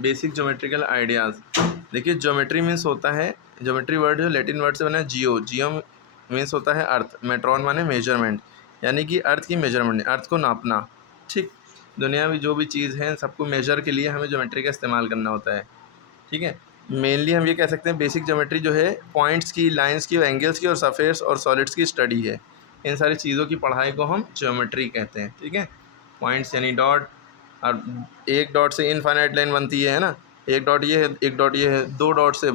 Basic geometrical ideas. देखिए geometry means होता है, ज्योमेट्री वर्ड जो लैटिन वर्ड से बना है जियो। जियो मीन्स होता है अर्थ, मेट्रॉन माने मेजरमेंट, यानी कि अर्थ की मेजरमेंट, अर्थ को नापना। ठीक, दुनिया में जो भी चीज़ है सबको मेजर के लिए हमें ज्योमेट्री का इस्तेमाल करना होता है। ठीक है, मेनली हम ये कह सकते हैं बेसिक ज्योमेट्री जो है पॉइंट्स की, लाइंस की, एंगल्स की और सरफेस और सॉलिड्स की स्टडी है। इन सारी चीज़ों की पढ़ाई को हम ज्योमेट्री कहते हैं। ठीक है, पॉइंट्स यानी डॉट, और एक डॉट से इनफाइनाइट लाइन बनती है ना, एक डॉट ये है, एक डॉट ये है, दो डॉट से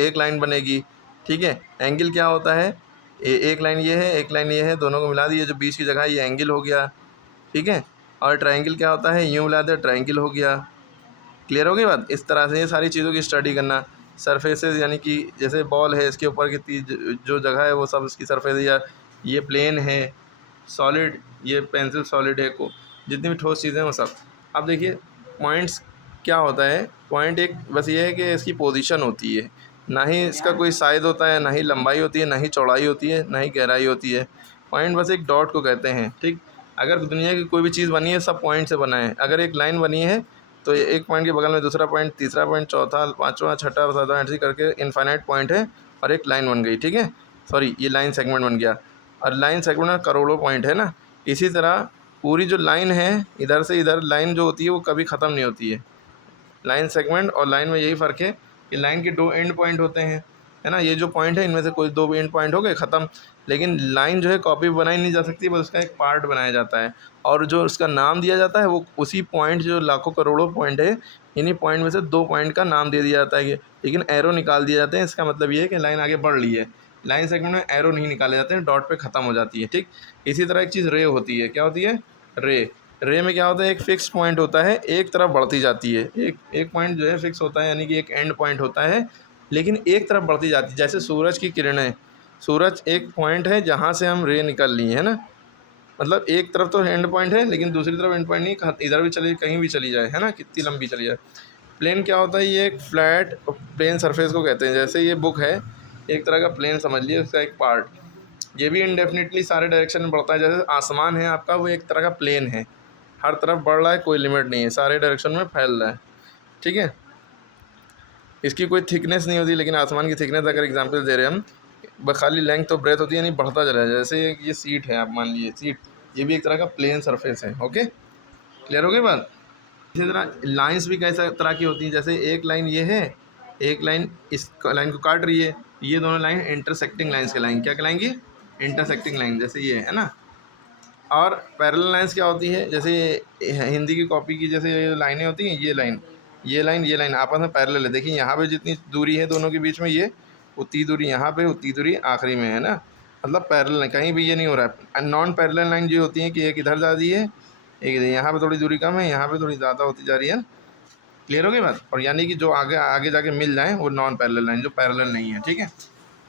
एक लाइन बनेगी। ठीक है, एंगल क्या होता है, एक लाइन ये है, एक लाइन ये है, दोनों को मिला दिए, जो बीच की जगह ये एंगल हो गया। ठीक है, और ट्रायंगल क्या होता है, यूँ मिला दे ट्रायंगल हो गया। क्लियर हो गई बात। इस तरह से ये सारी चीज़ों की स्टडी करना। सरफेसेस यानी कि जैसे बॉल है, इसके ऊपर कितनी जो जगह है वो सब इसकी सरफेस है, या ये प्लेन है। सॉलिड, ये पेंसिल सॉलिड है, को जितनी भी ठोस चीज़ें हैं वो सब। अब देखिए पॉइंट्स क्या होता है, पॉइंट एक बस ये है कि इसकी पोजीशन होती है, ना ही इसका कोई साइज़ होता है, ना ही लंबाई होती है, ना ही चौड़ाई होती है, ना ही गहराई होती है। पॉइंट बस एक डॉट को कहते हैं। ठीक, अगर दुनिया की कोई भी चीज़ बनी है सब पॉइंट से बना है। अगर एक लाइन बनी है तो ये एक पॉइंट के बगल में दूसरा पॉइंट, तीसरा पॉइंट, चौथा, पाँचवा, छठा और सातवां, ऐसे करके इनफाइनाइट पॉइंट है और एक लाइन बन गई। ठीक है, सॉरी ये लाइन सेगमेंट बन गया, और लाइन सेगमेंट में करोड़ों पॉइंट है ना। इसी तरह पूरी जो लाइन है इधर से इधर लाइन जो होती है वो कभी ख़त्म नहीं होती है। लाइन सेगमेंट और लाइन में यही फ़र्क है कि लाइन के दो एंड पॉइंट होते हैं, है ना। ये जो पॉइंट है इनमें से कोई दो एंड पॉइंट हो गए ख़त्म। लेकिन लाइन जो है कॉपी बनाई नहीं जा सकती, बस उसका एक पार्ट बनाया जाता है, और जो उसका नाम दिया जाता है वो उसी पॉइंट, जो लाखों करोड़ों पॉइंट है, इन्हीं पॉइंट में से दो पॉइंट का नाम दे दिया जाता है। लेकिन एरो निकाल दिए जाते हैं। इसका मतलब ये है कि लाइन आगे बढ़ रही है। लाइन सेगमेंट में एरो नहीं निकाले जाते हैं, डॉट पे ख़त्म हो जाती है। ठीक, इसी तरह एक चीज़ रे होती है। क्या होती है, रे। रे में क्या होता है, एक फ़िक्स पॉइंट होता है, एक तरफ बढ़ती जाती है। एक पॉइंट जो है फ़िक्स होता है, यानी कि एक एंड पॉइंट होता है, लेकिन एक तरफ बढ़ती जाती है। जैसे सूरज की किरणें, सूरज एक पॉइंट है जहाँ से हम रे निकल ली है ना। मतलब एक तरफ तो एंड पॉइंट है, लेकिन दूसरी तरफ एंड पॉइंट नहीं, इधर भी चली, कहीं भी चली जाए, है ना, कितनी लंबी चली जाए। प्लेन क्या होता है, ये एक फ्लैट प्लेन सरफेस को कहते हैं। जैसे ये बुक है, एक तरह का प्लेन समझ लिए, उसका एक पार्ट। ये भी इनडेफिनेटली सारे डायरेक्शन में बढ़ता है। जैसे आसमान है आपका, वो एक तरह का प्लेन है, हर तरफ बढ़ रहा है, कोई लिमिट नहीं है, सारे डायरेक्शन में फैल रहा है। ठीक है, इसकी कोई थिकनेस नहीं होती, लेकिन आसमान की थिकनेस अगर एग्जांपल दे रहे हैं हम, खाली लेंथ तो ब्रेथ होती है, नहीं बढ़ता चला है। जैसे ये सीट है, आप मान लीजिए सीट, ये भी एक तरह का प्लेन सरफेस है। ओके, क्लियर हो गई बात। इसी तरह लाइंस भी कैसा तरह की होती हैं। जैसे एक लाइन ये है, एक लाइन इस लाइन को काट रही है, ये दोनों लाइन इंटरसेक्टिंग लाइन्स कहलाएंगी। क्या कहलाएंगी, इंटरसेक्टिंग लाइन। जैसे ये है ना। और पैरेलल लाइंस क्या होती है, जैसे हिंदी की कॉपी की जैसे लाइनें होती हैं, ये लाइन, ये लाइन, ये लाइन आपस में पैरेलल है। देखिए यहाँ पे जितनी दूरी है दोनों के बीच में, ये उतनी दूरी यहाँ पे, उतनी दूरी आखिरी में, है ना। मतलब पैरेलल है, कहीं भी ये नहीं हो रहा है। नॉन पैरेलल लाइन जो होती है कि एक इधर जा रही है, एक इधर, यहाँ पे थोड़ी दूरी कम है, यहाँ पे थोड़ी ज़्यादा होती जा रही है। क्लियर हो गई बात। और यानी कि जो आगे आगे जाके मिल जाए वो नॉन पैरेलल लाइन, जो पैरेलल नहीं है। ठीक है,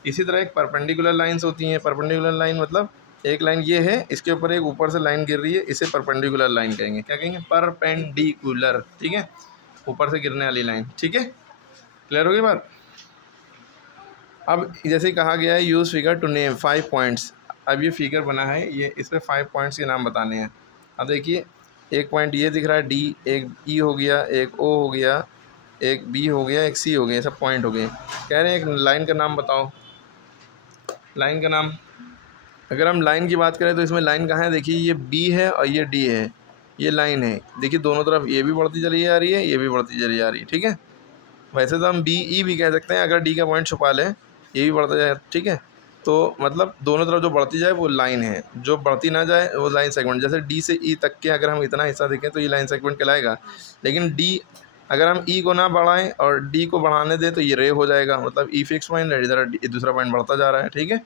इसी तरह एक परपेंडिकुलर लाइन्स होती हैं। परपेंडिकुलर लाइन मतलब एक लाइन ये है, इसके ऊपर एक ऊपर से लाइन गिर रही है, इसे परपेंडिकुलर लाइन कहेंगे। क्या कहेंगे, परपेंडिकुलर। ठीक है, ऊपर से गिरने वाली लाइन। ठीक है, क्लियर हो गई बात। अब जैसे कहा गया है use figure to name 5 points. अब ये फिगर बना है, ये इस पर 5 पॉइंट्स के नाम बताने हैं। अब देखिए एक पॉइंट ये दिख रहा है डी, एक ई हो गया, एक ओ हो गया, एक बी हो गया, एक सी हो गया, सब पॉइंट हो गए। कह रहे हैं एक लाइन का नाम बताओ। लाइन का नाम, अगर हम लाइन की बात करें तो इसमें लाइन कहाँ है, देखिए ये बी है और ये डी है, ये लाइन है। देखिए दोनों तरफ ये भी बढ़ती चली आ रही है, ये भी बढ़ती चली आ रही है। ठीक है, वैसे तो हम बी ई भी कह सकते हैं, अगर डी का पॉइंट छुपा लें, ये भी बढ़ता जाए। ठीक है, तो मतलब दोनों तरफ जो बढ़ती जाए वो लाइन है, जो बढ़ती ना जाए वो लाइन सेगमेंट। जैसे डी से ई तक के अगर हम इतना हिस्सा देखें तो ये लाइन सेगमेंट कहलाएगा। लेकिन डी, अगर हम ई को ना बढ़ाएं और डी को बढ़ाने दें तो ये रे हो जाएगा। मतलब ई फिक्स पॉइंट है, इधर दूसरा पॉइंट बढ़ता जा रहा है। ठीक है,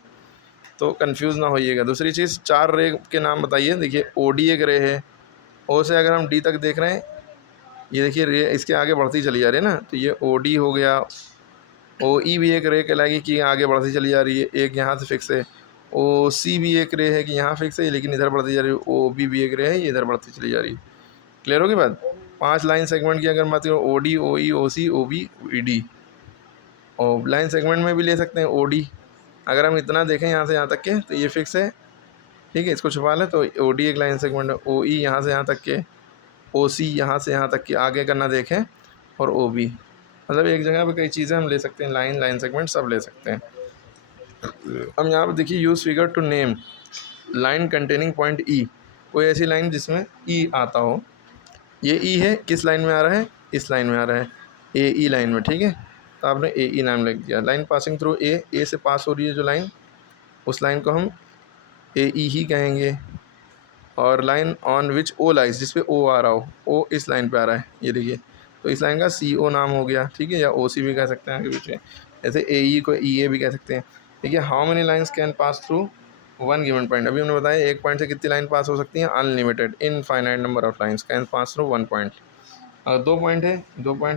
तो कंफ्यूज ना होइएगा। दूसरी चीज़, 4 रे के नाम बताइए। देखिए ओ डी एक रे है, ओ से अगर हम डी तक देख रहे हैं, ये देखिए रे इसके आगे बढ़ती चली जा रही है ना, तो ये ओ डी हो गया। ओ ई भी एक रे कहलाएगी कि आगे बढ़ती चली जा रही है, एक यहाँ से फिक्स है। ओ सी भी एक रे है कि यहाँ फिक्स है लेकिन इधर बढ़ती जा रही है। ओ बी भी एक रे है, ये इधर बढ़ती चली जा रही है। क्लियर होगी बात। 5 लाइन सेगमेंट की अगर बात करें, ओ डी, ओ ई, ओ सी, ओ बी, ई डी। और लाइन सेगमेंट में भी ले सकते हैं ओ डी। अगर हम इतना देखें यहाँ से यहाँ तक के तो ये फिक्स है। ठीक है, इसको छुपा लें तो ओ डी एक लाइन सेगमेंट है। ओ ई यहाँ से यहाँ तक के, ओ सी यहाँ से यहाँ तक के, आगे करना देखें और ओ बी, मतलब एक जगह पे कई चीज़ें हम ले सकते हैं, लाइन, लाइन सेगमेंट सब ले सकते हैं। अब यहाँ पे देखिए use figure to name line containing point E, कोई ऐसी लाइन जिसमें ई आता हो। ये ई है, किस लाइन में आ रहा है, इस लाइन में आ रहा है, ए ई लाइन में, ठीक है। तो आपने ए ई नाम लिख दिया। लाइन पासिंग थ्रू ए से पास हो रही है जो लाइन, उस लाइन को हम ए ई ही कहेंगे। और line on which O lies, जिस पे ओ आ रहा हो, ओ इस लाइन पे आ रहा है, ये देखिए, तो इस लाइन का सी ओ नाम हो गया, ठीक है, या ओ सी भी कह सकते हैं आगे पीछे। ऐसे ए ई को ई ए भी कह सकते हैं। देखिए how many lines can pass through one given point, अभी हमने बताया एक पॉइंट से कितनी लाइन पास हो सकती हैं, unlimited, infinite number of lines can pass through one point. अगर दो पॉइंट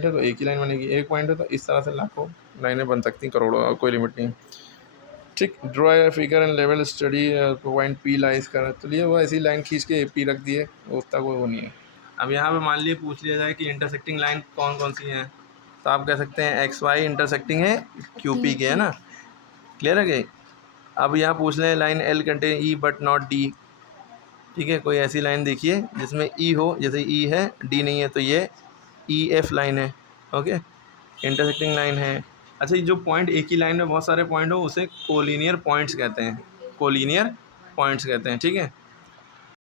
है तो एक ही लाइन बनेगी, एक पॉइंट है तो इस तरह से लाखों लाइनें बन सकती हैं, करोड़ों, और कोई लिमिट नहीं। ठीक, draw a figure and level study point P lies कर, तो लिए वो ऐसी लाइन खींच के पी रख दिए, उसका कोई वो नहीं है। अब यहाँ पे मान लिए पूछ लिया जाए कि इंटरसेक्टिंग लाइन कौन कौन सी हैं, तो आप कह सकते हैं एक्स वाई इंटरसेक्टिंग है क्यू पी के, है ना, क्लियर है कि। अब यहाँ पूछ लें line L contain E but not D, ठीक है, कोई ऐसी लाइन देखिए जिसमें ई हो, जैसे ई है डी नहीं है, तो ये ई एफ लाइन है, ओके, इंटरसेक्टिंग लाइन है। अच्छा, ये जो पॉइंट एक ही लाइन में बहुत सारे पॉइंट हो उसे कोलिनियर पॉइंट्स कहते हैं, कोलिनियर पॉइंट्स कहते हैं, ठीक है।